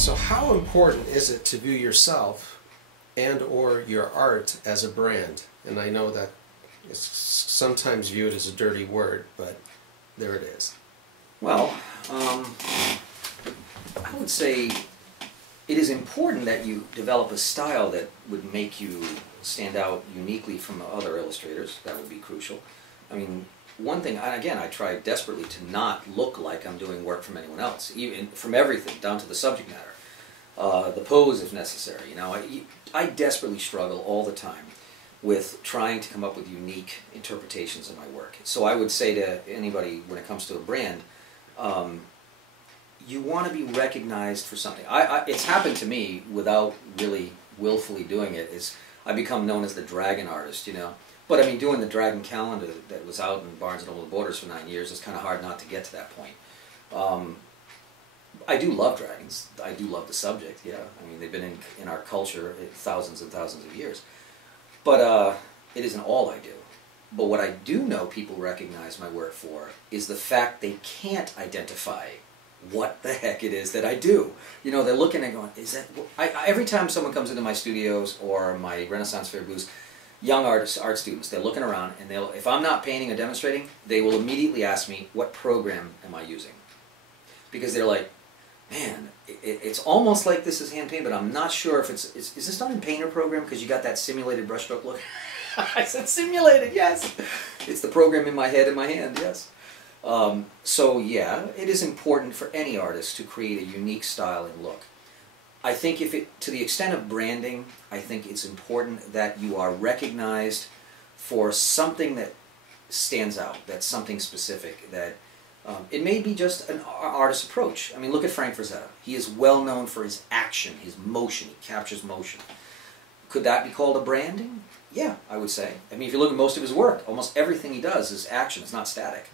So how important is it to view yourself and or your art as a brand? And I know that it's sometimes viewed as a dirty word, but there it is. Well, I would say it is important that you develop a style that would make you stand out uniquely from other illustrators. That would be crucial. I mean, one thing, and again, I try desperately to not look like I'm doing work from anyone else, even from everything down to the subject matter, the pose if necessary. You know, I desperately struggle all the time with trying to come up with unique interpretations of my work. So I would say to anybody when it comes to a brand, you want to be recognized for something. It's happened to me without really willfully doing it. Is I become known as the dragon artist, you know. But I mean, doing the dragon calendar that was out in Barnes & Noble Borders for 9 years, it's kind of hard not to get to that point. I do love dragons. I do love the subject, yeah. I mean, they've been in our culture thousands and thousands of years. But it isn't all I do. But what I do know people recognize my work for is the fact they can't identify what the heck it is that I do. You know, they're looking and going, is that... every time someone comes into my studios or my Renaissance Fair booths, young artists, art students, they're looking around and they'll, if I'm not painting or demonstrating, they will immediately ask me, what program am I using? Because they're like, man, it's almost like this is hand painted, but I'm not sure if is this done in Painter program because you got that simulated brushstroke look? I said simulated, yes. It's the program in my head and my hand, yes. So yeah, it is important for any artist to create a unique style and look. I think to the extent of branding, I think it's important that you are recognized for something that stands out, that's something specific, that it may be just an artist's approach. I mean, look at Frank Frazetta. He is well known for his action, his motion. He captures motion. Could that be called a branding? Yeah, I would say. I mean, if you look at most of his work, almost everything he does is action. It's not static.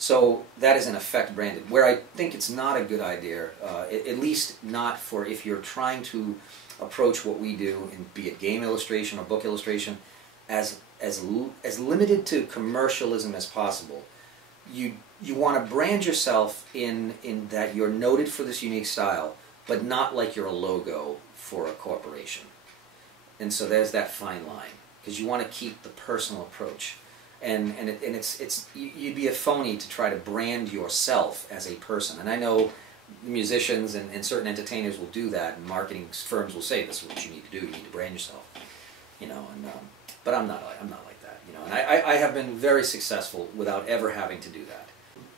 So that is in effect branded. Where I think it's not a good idea, at least not for if you're trying to approach what we do, in be it game illustration or book illustration, as limited to commercialism as possible. You want to brand yourself in that you're noted for this unique style, but not like you're a logo for a corporation. And so there's that fine line, because you want to keep the personal approach. And you'd be a phony to try to brand yourself as a person. And I know musicians and certain entertainers will do that, and marketing firms will say this is what you need to do. You need to brand yourself, you know. And but I'm not like that, you know. And I have been very successful without ever having to do that.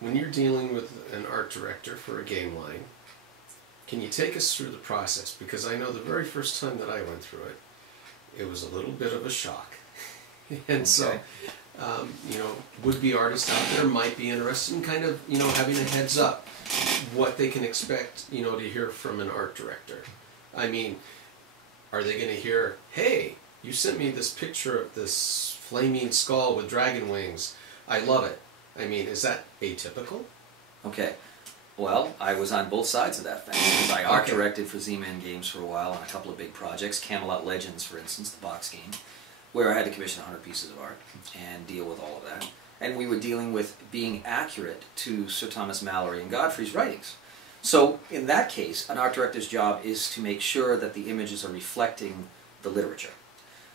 When you're dealing with an art director for a game line, can you take us through the process? Because I know the very first time that I went through it, it was a little bit of a shock. And so, you know, would-be artists out there might be interested in kind of, you know, having a heads up what they can expect, you know, to hear from an art director. I mean, are they going to hear, hey, you sent me this picture of this flaming skull with dragon wings. I love it. I mean, is that atypical? Okay. Well, I was on both sides of that fence. I art directed for Z-Man Games for a while on a couple of big projects. Camelot Legends, for instance, the box game, where I had to commission 100 pieces of art and deal with all of that. And we were dealing with being accurate to Sir Thomas Malory and Godfrey's writings. So in that case, an art director's job is to make sure that the images are reflecting the literature.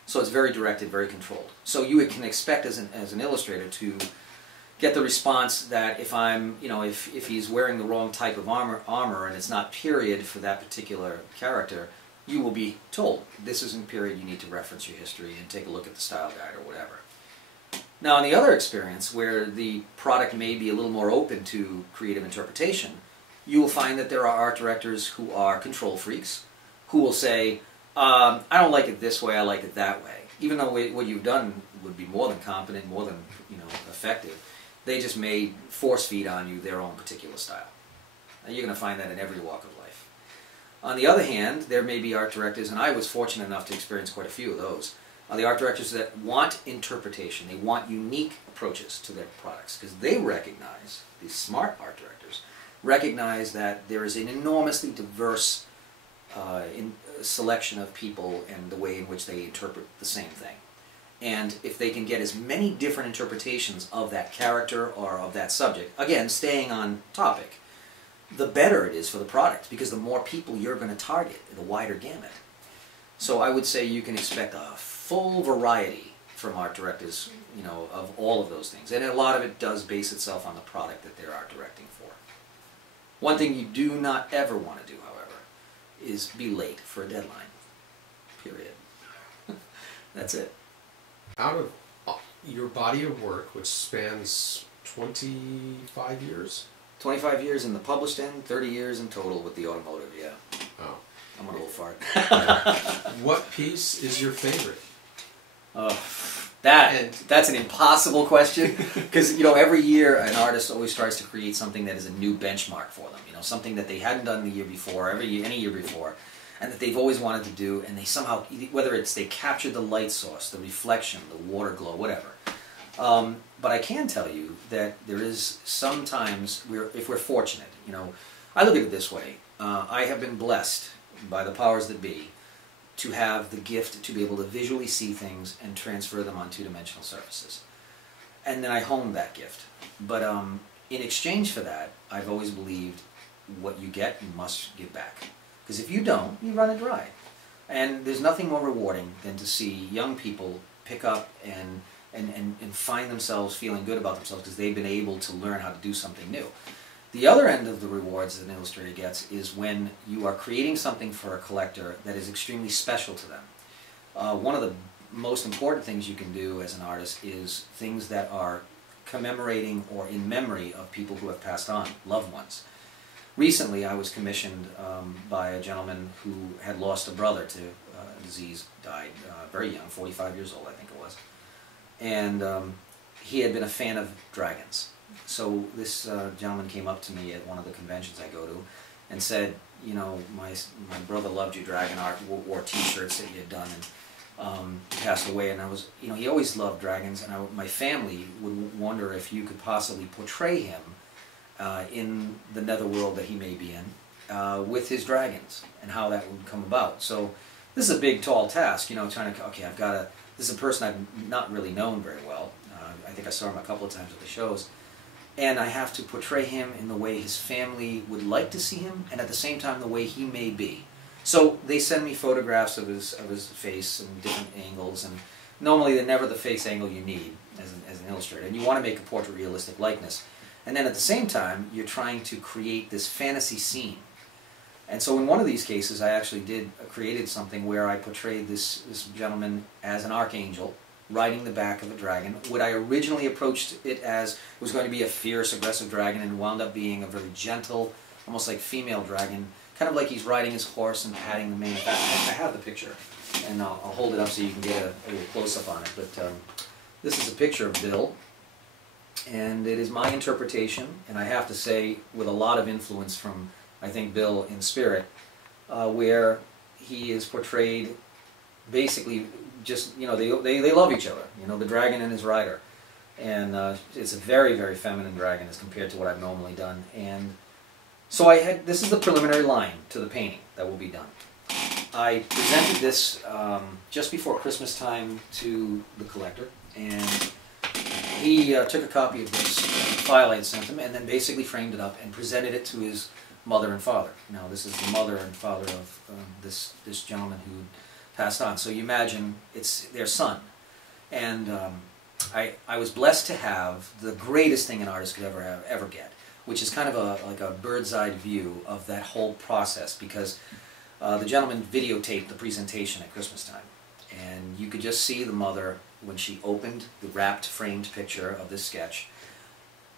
So it's very directed, very controlled. So you can expect as an illustrator to get the response that if I'm, you know, if he's wearing the wrong type of armor and it's not period for that particular character, you will be told, this isn't period, you need to reference your history and take a look at the style guide or whatever. Now, in the other experience, where the product may be a little more open to creative interpretation, you will find that there are art directors who are control freaks, who will say, I don't like it this way, I like it that way. Even though what you've done would be more than competent, more than, you know, effective, they just may force feed on you their own particular style. And you're going to find that in every walk of life. On the other hand, there may be art directors, and I was fortunate enough to experience quite a few of those, the art directors that want interpretation, they want unique approaches to their products, because they recognize, these smart art directors, recognize that there is an enormously diverse selection of people and the way in which they interpret the same thing. And if they can get as many different interpretations of that character or of that subject, again, staying on topic, the better it is for the product, because the more people you're going to target, the wider gamut. So I would say you can expect a full variety from art directors, you know, of all of those things. And a lot of it does base itself on the product that they're art directing for. One thing you do not ever want to do, however, is be late for a deadline. Period. That's it. Out of your body of work, which spans 25 years? 25 years in the published end, 30 years in total with the automotive, yeah. Oh. I'm an old fart. What piece is your favorite? That's an impossible question, because, you know, every year an artist always tries to create something that is a new benchmark for them, you know, something that they hadn't done the year before, any year before, and that they've always wanted to do, and they somehow, whether it's they captured the light source, the reflection, the water glow, whatever. But I can tell you that there is sometimes, if we're fortunate, you know, I look at it this way, I have been blessed by the powers that be to have the gift to be able to visually see things and transfer them on two-dimensional surfaces. And then I honed that gift. But in exchange for that, I've always believed what you get, you must give back. Because if you don't, you run it dry. And there's nothing more rewarding than to see young people pick up and find themselves feeling good about themselves because they've been able to learn how to do something new. The other end of the rewards that an illustrator gets is when you are creating something for a collector that is extremely special to them. One of the most important things you can do as an artist is things that are commemorating or in memory of people who have passed on, loved ones. Recently I was commissioned by a gentleman who had lost a brother to disease, died very young, 45 years old I think it was. And he had been a fan of dragons. So this gentleman came up to me at one of the conventions I go to and said, you know, my brother loved your dragon art, wore t-shirts that you had done, and he passed away, and I was, you know, he always loved dragons, and my family would wonder if you could possibly portray him in the netherworld that he may be in with his dragons, and how that would come about. So this is a big, tall task, you know, trying to, okay, I've got to, this is a person I've not really known very well. I think I saw him a couple of times at the shows. And I have to portray him in the way his family would like to see him, and at the same time the way he may be. So they send me photographs of his face in different angles, and normally they're never the face angle you need as an illustrator. And you want to make a portrait realistic likeness. And then at the same time, you're trying to create this fantasy scene. And so in one of these cases, I actually created something where I portrayed this gentleman as an archangel, riding the back of a dragon. What I originally approached it as was going to be a fierce, aggressive dragon, and wound up being a very gentle, almost like female dragon, kind of like he's riding his horse and patting the mane. I have the picture, and I'll hold it up so you can get a little close-up on it. But this is a picture of Bill, and it is my interpretation, and I have to say with a lot of influence from, I think, Bill in spirit, where he is portrayed basically just, you know, they love each other, you know, the dragon and his rider. And it's a very, very feminine dragon as compared to what I've normally done. And so this is the preliminary line to the painting that will be done. I presented this just before Christmas time to the collector, and he took a copy of this file I had sent him and then basically framed it up and presented it to his mother and father. Now this is the mother and father of this gentleman who passed on. So you imagine it's their son. And I was blessed to have the greatest thing an artist could ever get, which is kind of like a bird's-eye view of that whole process, because the gentleman videotaped the presentation at Christmas time. And you could just see the mother, when she opened the wrapped, framed picture of this sketch,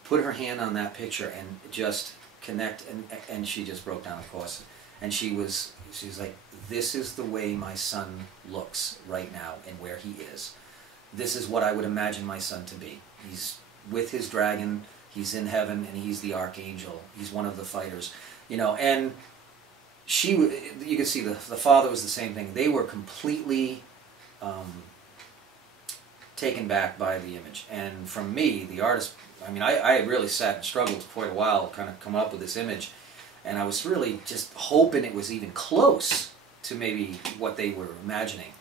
put her hand on that picture and just connect, and she just broke down, of course. And she's like, this is the way my son looks right now and where he is. This is what I would imagine my son to be. He's with his dragon, he's in heaven, and he's the archangel. He's one of the fighters. You know, and you could see the father was the same thing. They were completely taken back by the image. And from me, the artist, I mean, I really sat and struggled for quite a while kind of come up with this image. And I was really just hoping it was even close to maybe what they were imagining.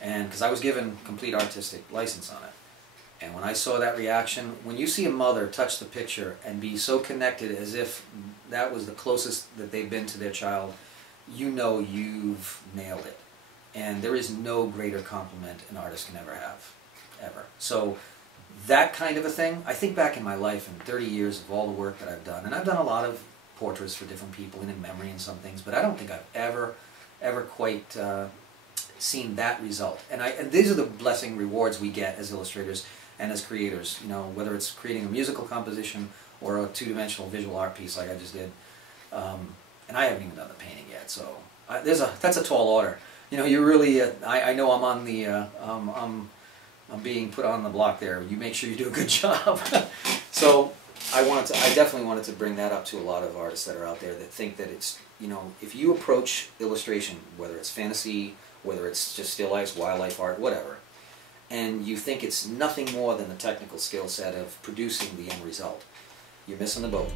And because I was given complete artistic license on it. And when I saw that reaction, when you see a mother touch the picture and be so connected as if that was the closest that they've been to their child, you know you've nailed it. And there is no greater compliment an artist can ever have, ever. So that kind of a thing, I think back in my life in 30 years of all the work that I've done, and I've done a lot of portraits for different people and in memory and some things, but I don't think I've ever quite seen that result. And these are the blessing rewards we get as illustrators and as creators, you know, whether it's creating a musical composition or a two-dimensional visual art piece like I just did. And I haven't even done the painting yet, so that's a tall order. You know, you really, I know I'm on the, I'm being put on the block there. You make sure you do a good job. So I definitely wanted to bring that up to a lot of artists that are out there that think that it's, you know, if you approach illustration, whether it's fantasy, whether it's just still life, wildlife art, whatever, and you think it's nothing more than the technical skill set of producing the end result, you're missing the boat.